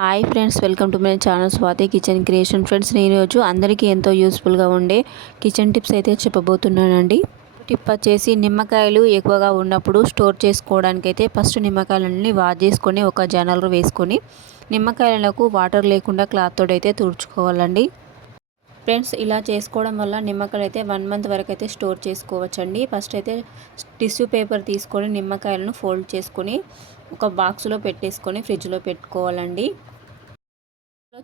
Hi friends, welcome to my channel Swathi kitchen creation. Friends, నేను ఈరోజు అందరికీ ఎంతో యూస్ఫుల్గా ఉండే కిచెన్ టిప్స్ అయితే చెప్పబోతున్నానండి. టిప్ వచ్చేసి నిమ్మకాయలు ఎక్కువగా ఉన్నప్పుడు స్టోర్ చేసుకోవడానికి అయితే ఫస్ట్ నిమ్మకాయలన్నీ వాష్ చేసుకొని ఒక జానర్లో వేసుకొని నిమ్మకాయలకు వాటర్ లేకుండా క్లాత్ తోటి అయితే తుడుచుకోవాలండి. ఫ్రెండ్స్, ఇలా చేసుకోవడం వల్ల నిమ్మకాయలు అయితే 1 మంత్ వరకు అయితే స్టోర్ చేసుకోవచ్చండి. ఫస్ట్ అయితే టిష్యూ పేపర్ తీసుకొని నిమ్మకాయలను ఫోల్డ్ చేసుకొని ఒక బాక్స్లో పెట్టేసుకొని ఫ్రిడ్జ్లో పెట్టుకోవాలండి.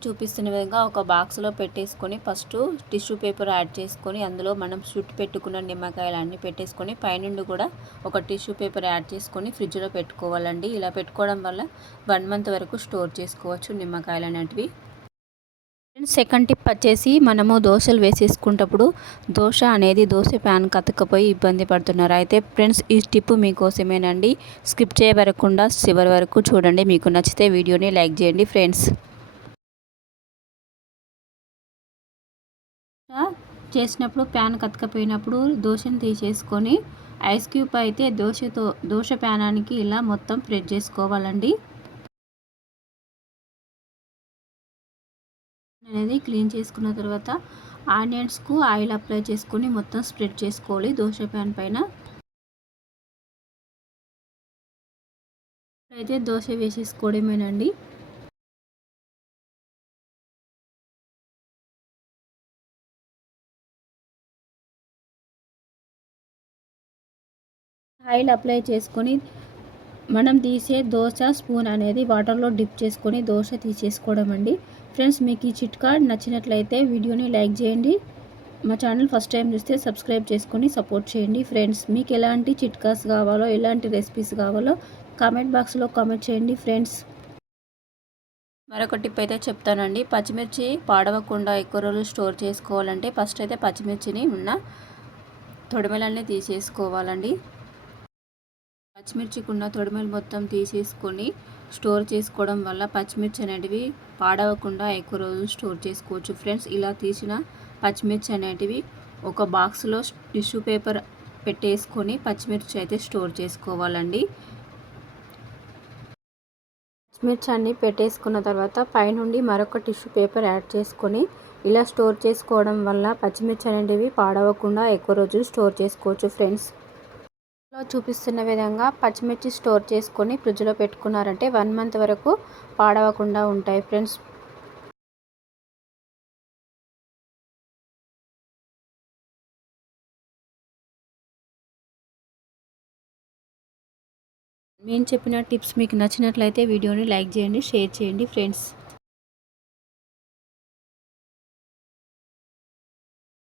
చూపిస్తున్న విధంగా ఒక బాక్స్లో పెట్టేసుకొని ఫస్ట్ టిష్యూ పేపర్ యాడ్ చేసుకొని అందులో మనం చుట్టు పెట్టుకున్న నిమ్మకాయలు అన్నీ పెట్టేసుకొని పైనుండి కూడా ఒక టిష్యూ పేపర్ యాడ్ చేసుకొని ఫ్రిడ్జ్లో పెట్టుకోవాలండి. ఇలా పెట్టుకోవడం వల్ల 1 మంత్ వరకు స్టోర్ చేసుకోవచ్చు నిమ్మకాయలు అనేటివి. సెకండ్ టిప్ వచ్చేసి మనము దోశలు వేసేసుకున్నప్పుడు దోశ ప్యాన్ కతకపోయి ఇబ్బంది పడుతున్నారు. అయితే ఫ్రెండ్స్, ఈ టిప్ మీకోసమేనండి. స్కిప్ చేయకుండా చివరి వరకు చూడండి. మీకు నచ్చితే వీడియోని లైక్ చేయండి ఫ్రెండ్స్. చేసినప్పుడు ప్యాన్ కతకపోయినప్పుడు దోశను తీసేసుకొని ఐస్ క్యూబ్ అయితే దోశ ప్యానానికి ఇలా మొత్తం స్ప్రెడ్ చేసుకోవాలండి. అనేది క్లీన్ చేసుకున్న తర్వాత ఆనియన్స్కు ఆయిల్ అప్లై చేసుకొని మొత్తం స్ప్రెడ్ చేసుకోవాలి దోశ ప్యాన్ పైన. అయితే దోశ వేసేసుకోవడమేనండి. ఆయిల్ అప్లై చేసుకొని మనం తీసే దోశ స్పూన్ అనేది వాటర్లో డిప్ చేసుకొని దోశ తీసేసుకోవడం అండి. ఫ్రెండ్స్, మీకు ఈ చిట్కా నచ్చినట్లయితే వీడియోని లైక్ చేయండి. మా ఛానల్ ఫస్ట్ టైం చూస్తే సబ్స్క్రైబ్ చేసుకొని సపోర్ట్ చేయండి. ఫ్రెండ్స్, మీకు ఎలాంటి చిట్కాస్ కావాలో ఎలాంటి రెసిపీస్ కావాలో కామెంట్ బాక్స్లో కామెంట్ చేయండి ఫ్రెండ్స్. మరొక టిప్ అయితే చెప్తానండి. పచ్చిమిర్చి పాడవకుండా ఎక్కువ రోజులు స్టోర్ చేసుకోవాలంటే ఫస్ట్ అయితే పచ్చిమిర్చిని ఉన్న తొడిమెలన్నీ తీసేసుకోవాలండి. పచ్చిమిర్చికున్న తొడిమెలు మొత్తం తీసేసుకొని స్టోర్ చేసుకోవడం వల్ల పచ్చిమిర్చి అనేటివి పాడవకుండా ఎక్కువ రోజులు స్టోర్ చేసుకోవచ్చు ఫ్రెండ్స్. ఇలా తీసిన పచ్చిమిర్చి అనేటివి ఒక బాక్స్లో టిష్యూ పేపర్ పెట్టేసుకొని పచ్చిమిర్చి అయితే స్టోర్ చేసుకోవాలండి. పచ్చిమిర్చి అన్ని పెట్టేసుకున్న తర్వాత పైనుండి మరొక టిష్యూ పేపర్ యాడ్ చేసుకొని ఇలా స్టోర్ చేసుకోవడం వల్ల పచ్చిమిర్చి అనేటివి పాడవకుండా ఎక్కువ రోజులు స్టోర్ చేసుకోవచ్చు ఫ్రెండ్స్. చూపిస్తున్న విధంగా పచ్చిమిర్చి స్టోర్ చేసుకొని ఫ్రిడ్జ్లో పెట్టుకున్నారంటే 1 మంత్ వరకు పాడవకుండా ఉంటాయి ఫ్రెండ్స్. నేను చెప్పిన టిప్స్ మీకు నచ్చినట్లయితే వీడియోని లైక్ చేయండి, షేర్ చేయండి ఫ్రెండ్స్.